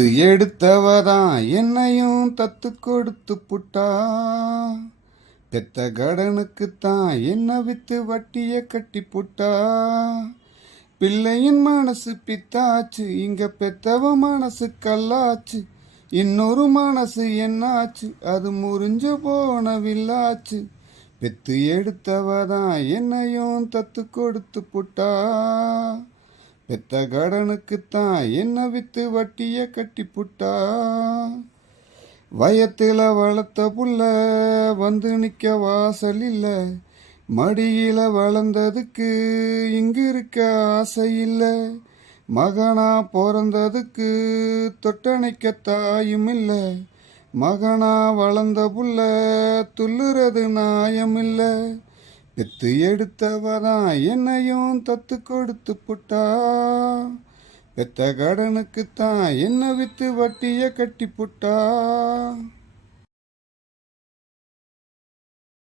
பெத்து எடுத்தவதான் என்னையும் தத்து கொடுத்து புட்டா. பெத்த கடனுக்குத்தான் என்ன வித்து வட்டிய கட்டி புட்டா. பிள்ளையின் மனசு பித்தாச்சு, இங்க பெத்தவ மனசு கல்லாச்சு. இன்னொரு மனசு என்னாச்சு, அது முறிஞ்சு போன வில்லாச்சு. பெத்து எடுத்தவதான் என்னையும் தத்து கொடுத்து புட்டா. பெத்த கடனுக்குத்தான் என்ன வித்து வட்டிய கட்டி புட்டா. வயத்துல வளர்த்த புள்ள வந்து நிக்க வாசல் இல்ல. மடியில வளர்ந்ததுக்கு இங்கு இருக்க ஆசை இல்ல. மகனா பிறந்ததுக்கு தொட்டணைக்க தாயும் இல்ல. மகனா வளர்ந்த புள்ள துள்ளுறது நியாயம் இல்ல. பெத்து எடுத்தவதான் என்னையும் தத்து கொடுத்து புட்டா. பெத்த கடனுக்குத்தான் என்ன வித்து வட்டிய கட்டி புட்டா.